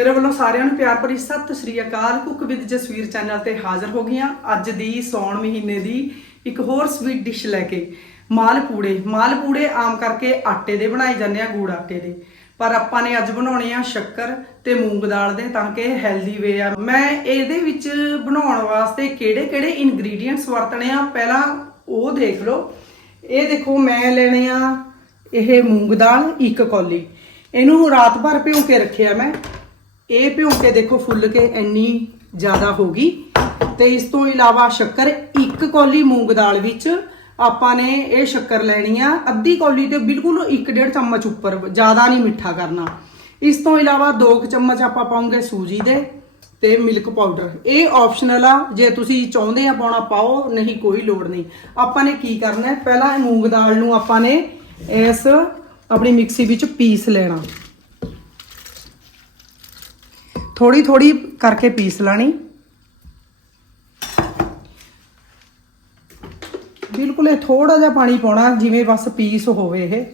ਮੇਰੇ ਵੱਲੋਂ ਸਾਰਿਆਂ ਨੂੰ ਪਿਆਰ ਭਰੀ ਸਤਿ ਸ੍ਰੀ ਅਕਾਲ। ਕੁੱਕ ਵਿਦ ਜਸਵੀਰ ਚੈਨਲ ਤੇ ਹਾਜ਼ਰ ਹੋ ਗਈਆਂ ਅੱਜ ਦੀ ਸੌਣ ਮਹੀਨੇ ਦੀ ਇੱਕ ਹੋਰ ਸਵੀਟ ਡਿਸ਼ ਲੈ ਕੇ। ਮਾਲਪੂੜੇ ਮਾਲਪੂੜੇ ਆਮ ਕਰਕੇ ਆਟੇ ਦੇ ਬਣਾਏ ਜਾਂਦੇ ਆ, ਗੂੜ ਆਟੇ ਦੇ। ਪਰ ਆਪਾਂ ਨੇ ਅੱਜ ਬਣਾਉਣੇ ਆ ਸ਼ੱਕਰ ਤੇ ਮੂੰਗ ਦਾਲ ਦੇ ਤਾਂ ਕਿ ਹੈਲਦੀ ਵੇ ਆ। ਮੈਂ ਇਹਦੇ ਵਿੱਚ ਬਣਾਉਣ ਵਾਸਤੇ ਕਿਹੜੇ-ਕਿਹੜੇ ਇਨਗਰੀਡੀਅੰਟਸ ਵਰਤਣੇ ਆ, ਪਹਿਲਾਂ ਉਹ ਦੇਖ ਲਓ। ਇਹ ਦੇਖੋ, ਮੈਂ ਲੈਣੇ ਆ ਇਹ ਮੂੰਗ ਦਾਲ, ਇੱਕ ਕੌਲੀ। ਇਹਨੂੰ ਰਾਤ ਭਰ ਭਿਉਂ ਕੇ ਰੱਖਿਆ ਮੈਂ। ਇਹ ਭਿਉਂ ਕੇ ਦੇਖੋ ਫੁੱਲ ਕੇ ਇੰਨੀ ਜ਼ਿਆਦਾ ਹੋ ਗਈ। ਤੇ ਇਸ ਤੋਂ ਇਲਾਵਾ ਸ਼ੱਕਰ ਇੱਕ ਕੌਲੀ ਮੂੰਗ ਦਾਲ ਵਿੱਚ ਆਪਾਂ ਨੇ ਇਹ ਸ਼ੱਕਰ ਲੈਣੀ ਆ। ਅੱਧੀ ਕੌਲੀ ਤੇ ਬਿਲਕੁਲ 1.5 ਚਮਚ ਉੱਪਰ, ਜ਼ਿਆਦਾ ਨਹੀਂ ਮਿੱਠਾ ਕਰਨਾ। ਇਸ ਤੋਂ ਇਲਾਵਾ 2 ਚਮਚ ਆਪਾਂ ਪਾਉਂਗੇ ਸੂਜੀ ਦੇ ਤੇ ਮਿਲਕ ਪਾਊਡਰ। ਇਹ ਆਪਸ਼ਨਲ ਆ, ਜੇ ਤੁਸੀਂ ਚਾਹੁੰਦੇ ਆ ਪਾਉਣਾ ਪਾਓ, ਨਹੀਂ ਕੋਈ ਲੋੜ ਨਹੀਂ। ਆਪਾਂ ਨੇ ਕੀ ਕਰਨਾ ਪਹਿਲਾਂ ਇਹ ਮੂੰਗ ਦਾਲ ਨੂੰ ਆਪਾਂ ਨੇ ਇਸ ਆਪਣੀ ਮਿਕਸੀ ਵਿੱਚ ਪੀਸ ਲੈਣਾ। ਥੋੜੀ ਥੋੜੀ ਕਰਕੇ ਪੀਸ ਲੈਣੀ। ਬਿਲਕੁਲ ਇਹ ਥੋੜਾ ਜਿਹਾ ਪਾਣੀ ਪਾਉਣਾ, ਜਿਵੇਂ ਬਸ ਪੀਸ ਹੋਵੇ ਇਹ।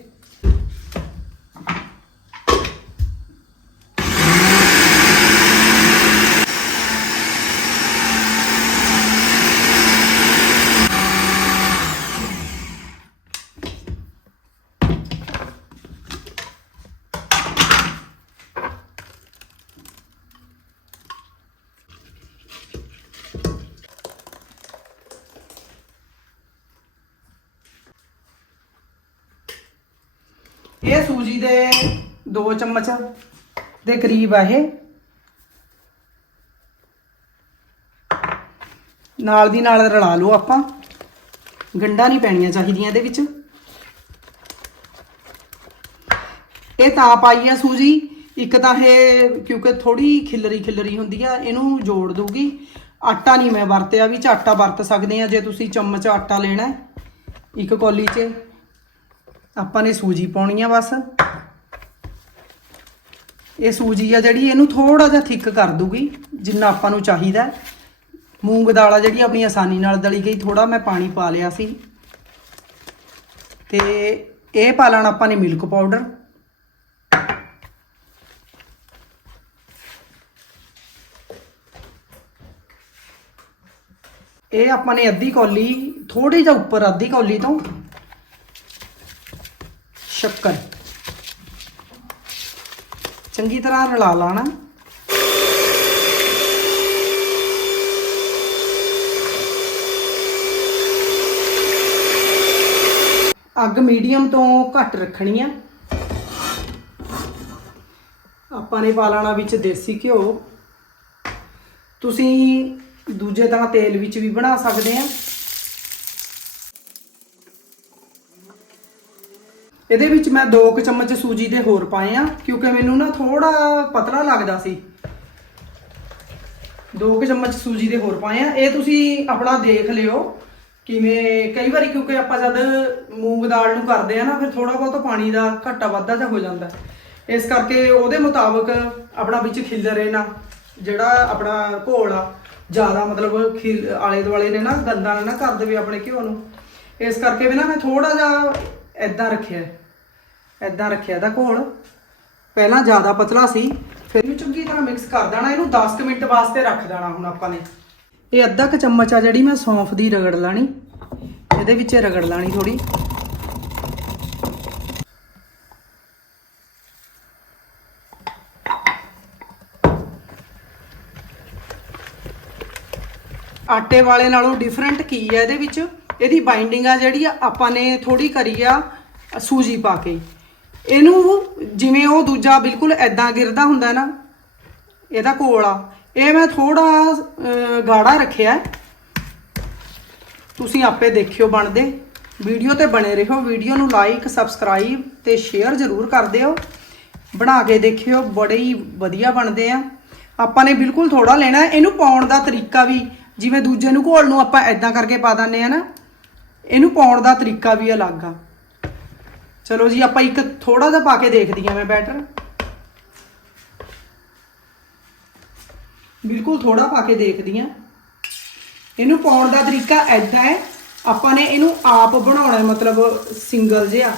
ਇਹ ਸੂਜੀ ਦੇ 2 ਚਮਚ ਦੇ ਕਰੀਬ ਆ ਇਹ। ਨਾਲ ਦੀ ਨਾਲ ਰਲਾ ਲਓ ਆਪਾਂ। ਗੰਡਾ ਨਹੀਂ ਪੈਣੀਆਂ ਚਾਹੀਦੀਆਂ ਇਹਦੇ ਵਿੱਚ। ਇਹ ਤਾਂ ਪਾਈਆਂ ਸੂਜੀ। ਇੱਕ ਤਾਂ ਇਹ ਕਿਉਂਕਿ ਥੋੜੀ ਖਿਲਰੀ ਖਿਲਰੀ ਹੁੰਦੀ ਆ, ਇਹਨੂੰ ਜੋੜ ਦੂਗੀ ਆਟਾ ਨਹੀਂ ਮੈਂ ਵਰਤਿਆ ਵੀ 'ਚ ਆਟਾ ਵਰਤ ਸਕਦੇ ਆ। ਜੇ ਤੁਸੀਂ ਚਮਚ ਆਟਾ ਲੈਣਾ ਇੱਕ ਕੌਲੀ 'ਚ। ਆਪਾਂ ਨੇ ਸੂਜੀ ਪਾਉਣੀ ਆ ਬਸ। ਇਹ ਸੂਜੀ ਆ ਜਿਹੜੀ, ਇਹਨੂੰ ਥੋੜਾ ਜਿਹਾ ਥਿੱਕ ਕਰ ਦੂਗੀ, ਜਿੰਨਾ ਆਪਾਂ ਨੂੰ ਚਾਹੀਦਾ। ਮੂੰਗ ਦਾਲਾ ਜਿਹੜੀ, ਆਪਣੀ ਆਸਾਨੀ ਨਾਲ ਦਲੀ ਗਈ ਥੋੜਾ ਮੈਂ ਪਾਣੀ ਪਾ ਲਿਆ ਸੀ। ਤੇ ਇਹ ਪਾ ਲੈਣਾ ਆਪਾਂ ਨੇ ਮਿਲਕ ਪਾਊਡਰ। ਇਹ ਆਪਾਂ ਨੇ ਅੱਧੀ ਕੌਲੀ ਥੋੜੀ ਜਿਹਾ ਉੱਪਰ, ਅੱਧੀ ਕੌਲੀ ਤੋਂ ਸ਼ੱਕਰ। ਚੰਗੀ ਤਰ੍ਹਾਂ ਰਲਾ ਲਾਣਾ। ਅੱਗ ਮੀਡੀਅਮ ਤੋਂ ਘੱਟ ਰੱਖਣੀ ਆ। ਆਪਾਂ ਨੇ ਪਾ ਲੈਣਾ ਵਿੱਚ ਦੇਸੀ ਘਿਓ। ਤੁਸੀਂ ਦੂਜੇ ਤਰ੍ਹਾਂ ਤੇਲ ਵਿੱਚ ਵੀ ਬਣਾ ਸਕਦੇ ਆ। ਇਹਦੇ ਵਿੱਚ ਮੈਂ 2 ਚਮਚ ਸੂਜੀ ਦੇ ਹੋਰ ਪਾਏ ਆ, ਕਿਉਂਕਿ ਮੈਨੂੰ ਨਾ ਥੋੜਾ ਪਤਲਾ ਲੱਗਦਾ ਸੀ। 2 ਚਮਚ ਸੂਜੀ ਦੇ ਹੋਰ ਪਾਏ ਆ। ਇਹ ਤੁਸੀਂ ਆਪਣਾ ਦੇਖ ਲਿਓ ਕਿਵੇਂ, ਕਈ ਵਾਰੀ ਕਿਉਂਕਿ ਆਪਾਂ ਜਦ ਮੂੰਗ ਦਾਲ ਨੂੰ ਕਰਦੇ ਆ ਨਾ, ਫਿਰ ਥੋੜਾ ਬਹੁਤ ਪਾਣੀ ਦਾ ਘਾਟਾ ਵਾਧਾ ਜਿਹਾ ਹੋ ਜਾਂਦਾ। ਇਸ ਕਰਕੇ ਉਹਦੇ ਮੁਤਾਬਕ ਆਪਣਾ ਵਿੱਚ ਖਿਲਰੇ ਨਾ, ਜਿਹੜਾ ਆਪਣਾ ਘੋਲ ਆ, ਜ਼ਿਆਦਾ ਮਤਲਬ ਖਿਲ ਆਲੇ ਦੁਆਲੇ ਨੇ ਨਾ, ਗੰਦਾ ਨਾ ਨਾ ਕਰ ਦੇਵੇ ਆਪਣੇ ਘਿਓ ਨੂੰ। ਇਸ ਕਰਕੇ ਵੀ ਨਾ ਮੈਂ ਥੋੜਾ ਜਿਹਾ ਐਦਾਂ ਰੱਖਿਆ ਐਦਾਂ ਰੱਖਿਆ ਦਾ ਘੋਲ ਪਹਿਲਾਂ ਜ਼ਿਆਦਾ ਪਤਲਾ ਸੀ, ਫਿਰ ਇਹਨੂੰ ਚੰਗੀ ਤਰ੍ਹਾਂ ਮਿਕਸ ਕਰ ਦੇਣਾ। ਇਹਨੂੰ 10 ਕੁ ਮਿੰਟ ਵਾਸਤੇ ਰੱਖ ਦੇਣਾ ਹੁਣ ਆਪਾਂ ਨੇ। ਇਹ ਅੱਧਾ ਕੁ ਚਮਚ ਆ ਜਿਹੜੀ ਮੈਂ ਸੌਂਫ ਦੀ ਰਗੜ ਲਾਣੀ। ਇਹਦੇ ਵਿੱਚ ਰਗੜ ਲਾਣੀ ਥੋੜੀ ਆਟੇ ਵਾਲੇ ਨਾਲੋਂ ਡਿਫਰੈਂਟ ਕੀ ਹੈ ਇਹਦੇ ਵਿੱਚ? ਇਹਦੀ ਬਾਈਂਡਿੰਗ ਆ ਜਿਹੜੀ ਆ, ਆਪਾਂ ਨੇ ਥੋੜੀ ਕਰੀ ਆ, ਸੂਜੀ ਪਾ ਕੇ। ਇਹਨੂੰ ਜਿਵੇਂ ਉਹ ਦੂਜਾ ਬਿਲਕੁਲ ਐਦਾਂ ਗਿਰਦਾ ਹੁੰਦਾ ਨਾ, ਇਹਦਾ ਕੋਲ ਆ। ਇਹ ਮੈਂ ਥੋੜਾ ਗਾੜਾ ਰੱਖਿਆ ਤੁਸੀਂ ਆਪੇ ਦੇਖਿਓ ਬਣਦੇ। ਵੀਡੀਓ ਤੇ ਬਣੇ ਰਹੋ। ਵੀਡੀਓ ਨੂੰ ਲਾਈਕ ਸਬਸਕ੍ਰਾਈਬ ਤੇ ਸ਼ੇਅਰ ਜ਼ਰੂਰ ਕਰ ਦਿਓ। ਬਣਾ ਕੇ ਦੇਖਿਓ, ਬੜੇ ਹੀ ਵਧੀਆ ਬਣਦੇ ਆ। ਆਪਾਂ ਨੇ ਬਿਲਕੁਲ ਥੋੜਾ ਲੈਣਾ ਇਹਨੂੰ ਪਾਉਣ ਦਾ ਤਰੀਕਾ ਵੀ, ਜਿਵੇਂ ਦੂਜੇ ਨੂੰ ਘੋਲ ਨੂੰ ਆਪਾਂ ਐਦਾਂ ਕਰਕੇ ਪਾ ਦਿੰਦੇ ਆ ਨਾ ਇਹਨੂੰ ਪਾਉਣ ਦਾ ਤਰੀਕਾ ਵੀ ਅਲੱਗ ਆ। ਚਲੋ ਜੀ ਆਪਾਂ ਇੱਕ ਥੋੜਾ ਜਿਹਾ ਪਾ ਕੇ ਦੇਖਦੀ ਆ ਮੈਂ ਬੈਟਰ। ਬਿਲਕੁਲ ਥੋੜਾ ਪਾ ਕੇ ਦੇਖਦੀ ਆ ਇਹਨੂੰ ਪਾਉਣ ਦਾ ਤਰੀਕਾ ਐਦਾਂ ਹੈ ਆਪਾਂ ਨੇ ਇਹਨੂੰ ਆਪ ਬਣਾਉਣਾ ਹੈ, ਮਤਲਬ ਸਿੰਗਲ ਜਿਹਾ।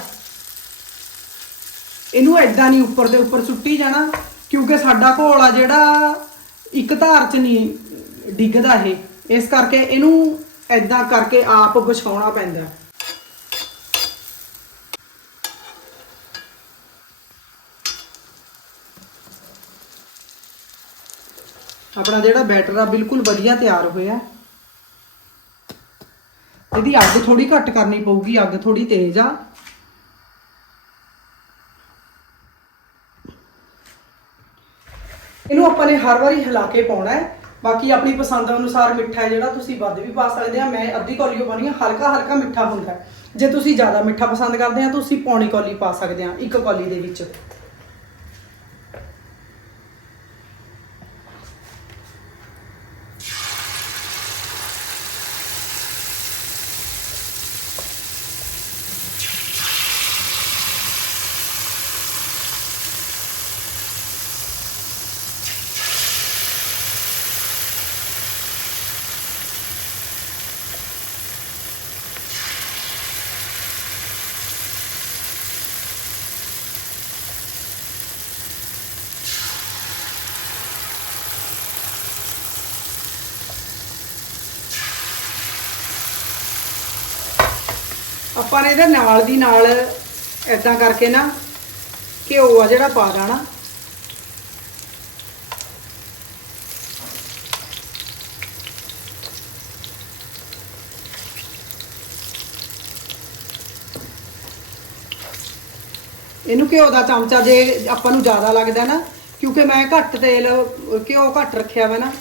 ਇਹਨੂੰ ਐਦਾਂ ਨਹੀਂ ਉੱਪਰ ਦੇ ਉੱਪਰ ਸੁੱਟੀ ਜਾਣਾ ਕਿਉਂਕਿ ਸਾਡਾ ਘੋਲ ਆ ਜਿਹੜਾ ਇੱਕ ਧਾਰ 'ਚ ਨਹੀਂ ਡਿੱਗਦਾ ਇਹ। ਇਸ ਕਰਕੇ ਇਹਨੂੰ ਐਦਾਂ ਕਰਕੇ ਆਪ ਵਿਛਾਉਣਾ ਪੈਂਦਾ ਆਪਣਾ ਜਿਹੜਾ ਬੈਟਰ ਆ ਬਿਲਕੁਲ ਵਧੀਆ ਤਿਆਰ ਹੋਇਆ ਇਹਦੀ ਅੱਗ ਥੋੜੀ ਘੱਟ ਕਰਨੀ ਪਊਗੀ, ਅੱਗ ਥੋੜੀ ਤੇਜ਼ ਆ। ਇਹਨੂੰ ਆਪਾਂ ਨੇ ਹਰ ਵਾਰੀ ਹਿਲਾ ਕੇ ਪਾਉਣਾ ਹੈ। ਬਾਕੀ ਆਪਣੀ ਪਸੰਦ ਅਨੁਸਾਰ ਮਿੱਠਾ ਹੈ ਜਿਹੜਾ ਤੁਸੀਂ ਵੱਧ ਵੀ ਪਾ ਸਕਦੇ ਆ। ਮੈਂ ਅੱਧੀ ਕੌਲੀ ਪਾਣੀ ਆ ਹਲਕਾ ਹਲਕਾ ਮਿੱਠਾ ਹੁੰਦਾ ਜੇ ਤੁਸੀਂ ਜ਼ਿਆਦਾ ਮਿੱਠਾ ਪਸੰਦ ਕਰਦੇ ਆ ਤੁਸੀਂ ਪੌਣੀ ਕੌਲੀ ਪਾ ਸਕਦੇ ਆ, ਇੱਕ ਕੌਲੀ ਦੇ ਵਿੱਚ। ਆਪਾਂ ਨੇ ਇਹਦੇ ਨਾਲ ਦੀ ਨਾਲ ਐਦਾਂ ਕਰਕੇ ਨਾ ਘਿਓ ਆ ਜਿਹੜਾ ਪਾ ਦੇਣਾ। ਇਹਨੂੰ ਘਿਓ ਦਾ ਚਮਚਾ ਜੇ ਆਪਾਂ ਨੂੰ ਜ਼ਿਆਦਾ ਲੱਗਦਾ ਨਾ, ਕਿਉਂਕਿ ਮੈਂ ਘੱਟ ਤੇਲ, ਘਿਓ ਘੱਟ ਰੱਖਿਆ ਵਾ ਨਾ,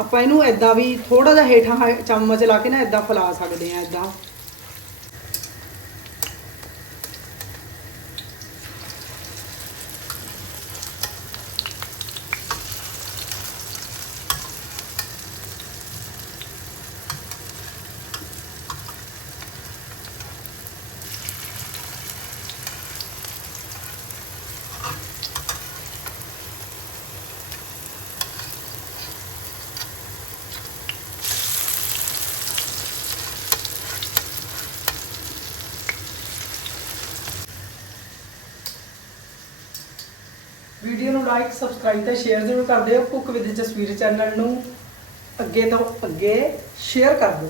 ਆਪਾਂ ਇਹਨੂੰ ਐਦਾਂ ਵੀ ਥੋੜਾ ਜਿਹਾ ਹੇਠਾਂ ਹ- ਚਮਚ ਲਾ ਕੇ ਨਾ ਐਦਾਂ ਫੈਲਾ ਸਕਦੇ ਆ ਐਦਾਂ ਵੀਡੀਓ ਨੂੰ ਲਾਈਕ ਸਬਸਕ੍ਰਾਈਬ ਤੇ ਸ਼ੇਅਰ ਜ਼ਰੂਰ ਕਰ ਦਿਓ ਕੁੱਕ ਵਿਦ ਜਸਵੀਰ ਚੈਨਲ ਨੂੰ। ਅੱਗੇ ਤੋਂ ਅੱਗੇ ਸ਼ੇਅਰ ਕਰ ਦਿਓ।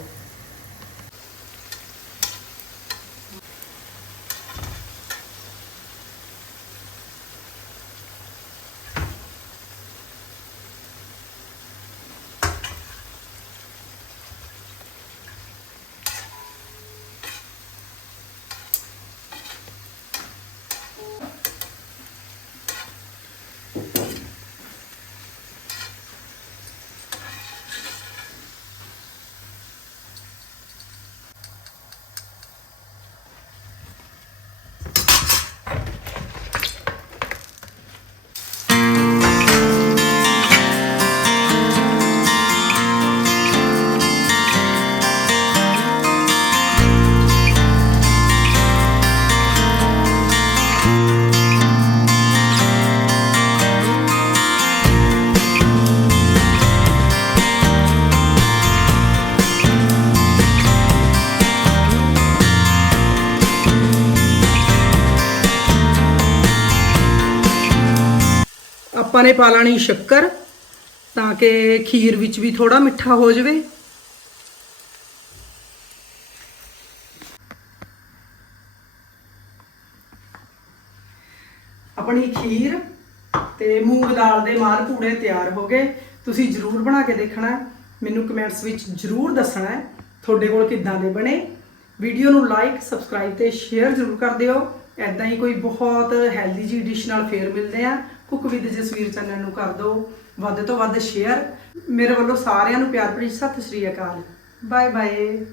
ਆਪਾਂ ਨੇ ਪਾ ਲੈਣੀ ਸ਼ੱਕਰ ਤਾਂ ਕਿ ਖੀਰ ਵਿੱਚ ਵੀ ਥੋੜਾ ਮਿੱਠਾ ਹੋ ਜਾਵੇ। ਆਪਣੀ ਖੀਰ ਤੇ ਮੂੰਗ ਦਾਲ ਦੇ ਮਾਲ ਪੂੜੇ ਤਿਆਰ ਹੋ ਗਏ। ਤੁਸੀਂ ਜਰੂਰ ਬਣਾ ਕੇ ਦੇਖਣਾ ਮੈਨੂੰ ਕਮੈਂਟਸ ਵਿੱਚ ਜਰੂਰ ਦੱਸਣਾ ਹੈ ਤੁਹਾਡੇ ਕੋਲ ਕਿੱਦਾਂ ਦੇ ਬਣੇ। ਵੀਡੀਓ ਨੂੰ ਲਾਈਕ, ਸਬਸਕ੍ਰਾਈਬ ਤੇ ਸ਼ੇਅਰ ਜਰੂਰ ਕਰ ਦਿਓ। ਐਦਾਂ ਹੀ ਕੋਈ ਬਹੁਤ ਹੈਲਦੀ ਜੀ ਡਿਸ਼ ਨਾਲ ਫੇਰ ਮਿਲਦੇ ਆ ਕੁੱਕ ਵਿਦ ਜਸਵੀਰ ਚੈਨਲ ਨੂੰ ਕਰ ਦਿਓ। ਵੱਧ ਤੋਂ ਵੱਧ ਸ਼ੇਅਰ ਮੇਰੇ ਵੱਲੋਂ ਸਾਰਿਆਂ ਨੂੰ ਪਿਆਰ ਭਰੀ ਸਤਿ ਸ਼੍ਰੀ ਅਕਾਲ। Bye bye